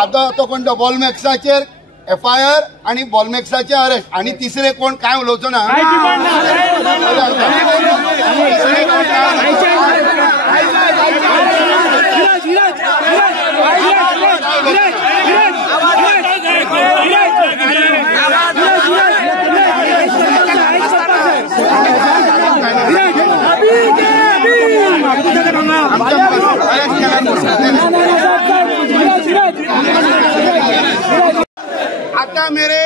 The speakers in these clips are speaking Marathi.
आता तो कोण तो बॉलमॅक्साचेर FIR आणि बॉलमॅक्साचे अरेस्ट आणि तिसरे कोण काय उलवचो ना आता मेरे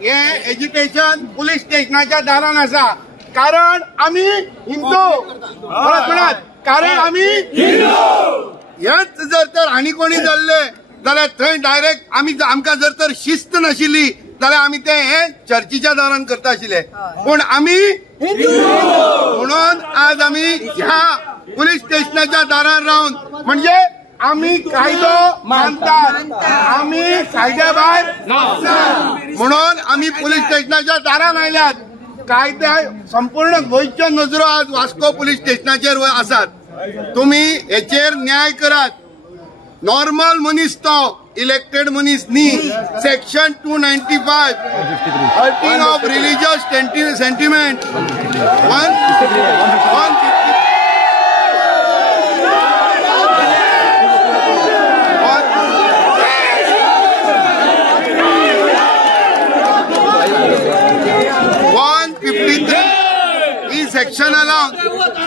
हे एज्युकेशन पुलिस स्टेशनाच्या दारान आसा कारण आम्ही हिंदू कारण आम्ही हेच जर तर आनी कोणी जाल्ले जाल्यार थंय डायरेक्ट आमकां जर तर शिस्त नाशिल्ली जाल्यार आमी ते हे चर्चीच्या दारान करता आशिल्ले पूण आमी म्हणून आज आमी ह्या पुलिस स्टेशनाच्या दारान रावन म्हणजे आम्ही कायदो मानतात आम्ही कायद्या भायर म्हणून आम्ही पुलिस स्टेशनाच्या दारान आयल्यात कायद्या संपूर्ण गोंयच्यो नजरो आज वास्को पुलिस स्टेशनाचेर आसात तुम्ही हेचेर न्याय करात नॉर्मल मनीस तो इलेक्टेड मनीस न्ही section 295 hurting of religious sentiment 153 he section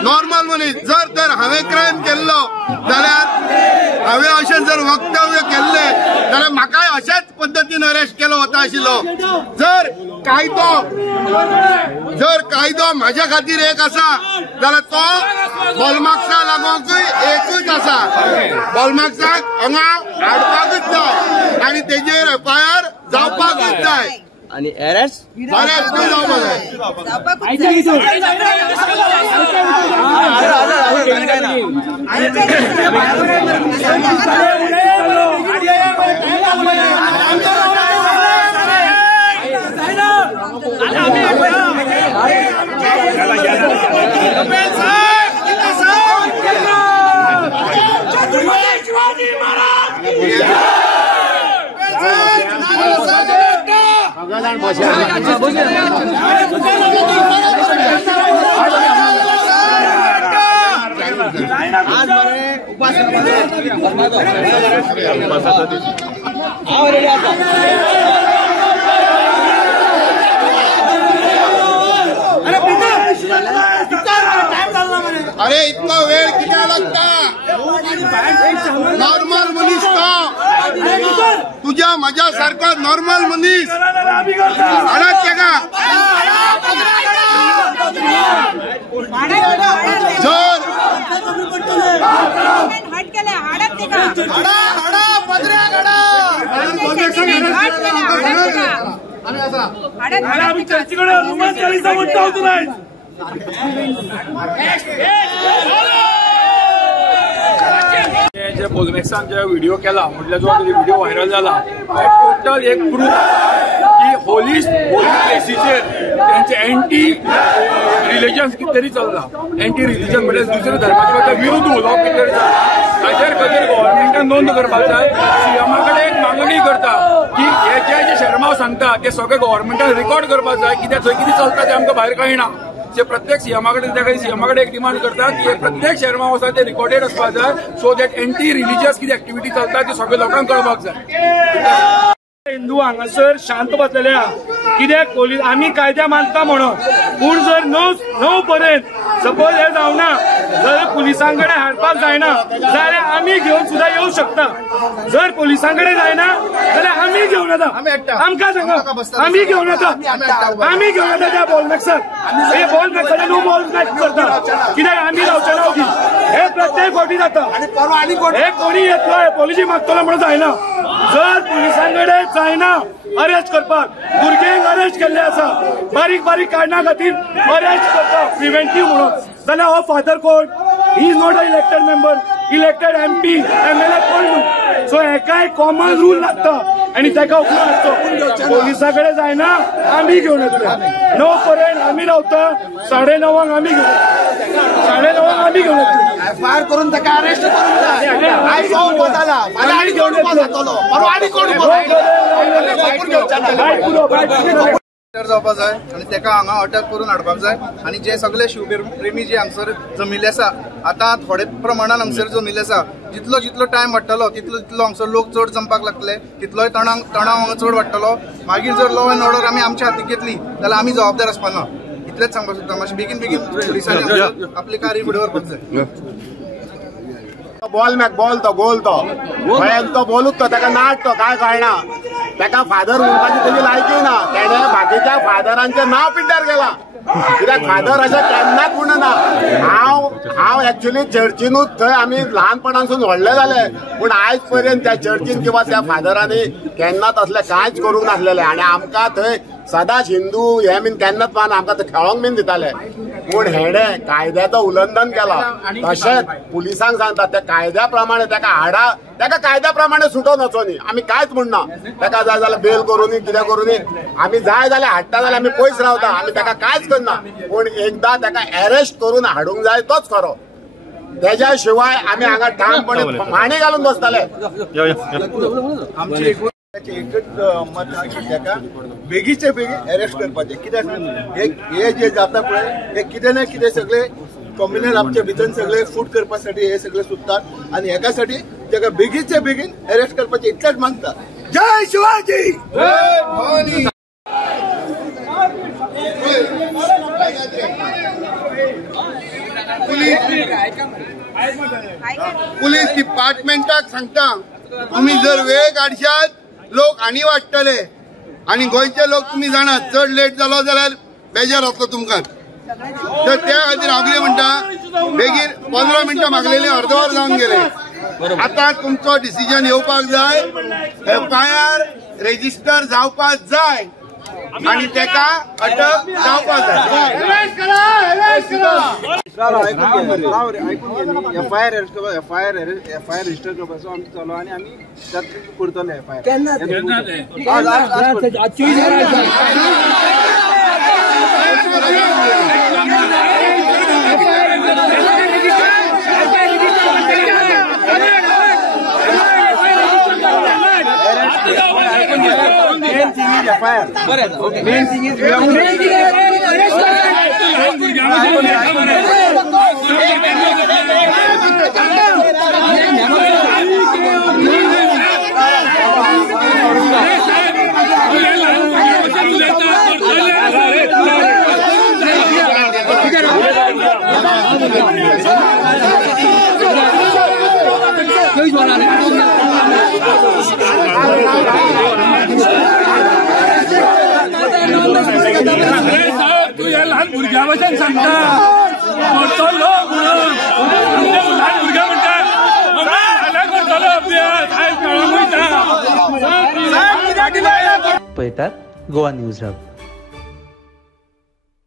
normal मनीस जर तर हांवें क्रायम केल्लो जाल्यार हांवें अशें जर वक्तव्य केल्ले जाल्यार म्हाकाय अशाच पद्दतीन अरेस्ट केलो वता आशिल्लो जर कायदो म्हाज्या खातीर एक आसा जाल्यार तो बॉलमार्क्सा लागूंकूय एकूच आसा बॉलमार्क्साक हांगा हाडपाकूच जाय आनी तेजेर FIR जावपाकूच जाय आणि अरेस्ट अरे इतना वेळ किती लागता नॉर्मल मनीस तो तुझ्या माझ्या सारखा नॉर्मल मनीस हाडत तेका जे बॉलमॅक्सान जे व्हिडिओ केला म्हटल्यार जो व्हिडिओ व्हायरल जाला टोटल एक प्रूफ की होली प्लेसीचेर त्यांचे एंटी रिलीजन कितें तरी चल्ला एंटी रिलीजन म्हणजे दुसऱ्या धर्माच्या विरुद्ध उलोवप कितें तरी चल्ला ताचेर खातीर गव्हर्नमेंटान नोंद करपाक जाय सीएमा कडेन एक मागणी करता की हे जे शर्माव सांगता ते सगळे गव्हर्नमेंटान रेकॉर्ड करपाक जाय कित्याक थंय कितें चलता ते आमकां भायर कळना जे प्रत्येक सीएमाकडे एक डिमांड करता की प्रत्येक शर्माव आसा ते रिकॉर्डेड आसपाक जाय सो दॅट एंटी रिलीजियस कितें एक्टिविटी चलता ते सगळ्या लोकांक कळपाक जाय हिंदू हांगासर शांत बसलेले आहा कित्याक पोलीस आमी कायद्या मानता म्हणून पूण जर 9 पर्यंत सपोज हे जावना जर पुलिसांकडे हाडपाक जायना जाल्यार आमी घेवन सुद्धा येऊ शकता जर पुलिसांकडे जायना जाल्यार आमी घेवन येता आमकां सांगा आमी घेवन येता त्या बॉलमॅक्साक हे बॉलमॅक्साचे न्हू बॉलमॅक्स करता कित्याक आमी रावचे ना हे प्रत्येक फावटी जाता हे कोणी येतलो पॉलिसी मागतलो म्हणून जायना जर पुलिसांकडे जायना अरेस्ट करपाक भुरग्यांक अरेस्ट केल्ले आसा बारीक बारीक कारणां खातीर अरेस्ट करपाक प्रिव्हेंटिव्ह म्हणून जाल्यार हो फादर कोण he is not a elected member elected MP MLA कोण न्हू सो हेका एक कॉमन रूल लागता आणि त्याका उकलून हाडचो पोलिसाकडे जायना आम्ही घेऊन येतले 9 पर्यंत आम्ही रावता 9:30 आम्ही घेऊन 9:30 आम्ही घेऊन येतले एफआयआर करून त्याका अरेस्ट करून जावपाक जाय आनी ताका हांगा अटक करून हाडपाक जाय आनी जे सगळे शिवप्रेमी जे हांगसर जमिल्ले आसा आतां थोडे प्रमाणात हांगसर जमिल्ले आसा जितलो जितलो टायम वाडटलो तितलो तितलो हांगसर लोक चड जमपाक लागतले तितलोय तणाव हांगा चड वाडटलो मागीर जर लॉ एंड ऑर्डर आमी आमच्या हातीक घेतली जाल्यार आमी जबाबदार आसपाना इतलेंच सांगपाक सोदता मातशें बेगीन बेगीन पुलिसांनी आपली कार्य फुडें व्हरपाक जाय बॉल मॅक बॉल तो गोल तो गोंयांत तो बोलूच तो ताका नाट तो काय कळना ताका फादर म्हणपाची तेजी लायकी ना तेणे बाकीच्या फादरांचें नांव पिड्ड्यार गेला कित्याक फादर अशें केन्नाच म्हणना हांव एक्चुअली चर्चीनूच थंय आमी ल्हानपणासून व्हडले जाले पूण आयज पर्यंत त्या चर्चीन किंवा त्या फादरांनी केन्नाच असलें कांयच करूंक नासलेलें आनी आमकां थंय सदांच हिंदू हे बीन केन्नाच माना आमकां थंय खेळोंक बीन दिताले पूण हेणे कायद्याचो उल्लंघन केला तशेंच पुलिसांक सांगता त्या कायद्या प्रमाणे ताका हाडा ताका कायद्या प्रमाणे सुटोवन वचो न्ही आमी कांयच म्हणना ताका जाय जाल्यार बेल करूनी कितें करूनी आमी जाय जाल्यार हाडटा जाल्यार आमी पयस रावता आमी ताका कांयच करना पूण एकदां ताका अरेस्ट करून हाडूंक जाय तोच खरो तेज्या शिवाय आमी हांगा ठामपणे मांडी घालून बसताले आमची एकच मत आहा की ताका बेगीचे बेगीन अरेस्ट करपाचें कित्याक हे जे जाता पळय हे कितें ना कितें सगळे कम्युनल आमच्या भितर सगळे फूट करपासाठी हे सगळे सुचतात आणि हेकासाठी ताका बेगीचे बेगीन अरेस्ट करपाचें इतलेंच मागता जय शिवाजी जय भवानी पुलीस डिपार्टमेंटाक सांगता तुम्ही जर वेळ काडशात लोक आनी वाडटले आनी गोंयचे लोक तुम्ही जाणात चड लेट जालो जाल्यार बेजार जातलो तुमकां तर त्या खातीर हांव कितें म्हणटा बेगीन 15 मिनटां मागलेली अर्दवर जावन गेले आतां तुमचो डिसिजन येवपाक जाय एफआयआर रेजिस्टर जावपाक जाय आणि ताका अटक जावपाक जाय एफआयआर रजिस्टर करपाचो आमचो चलो आनी आमी करतले Main thing is तू या लहान भुरग्या भशेन सांगता मोठो लोक म्हणून लहान भुरग्या म्हणटात फाल्यां करतलो अभ्यास आयज खेळोंक वयता पळयतात गोवा न्यूज हब.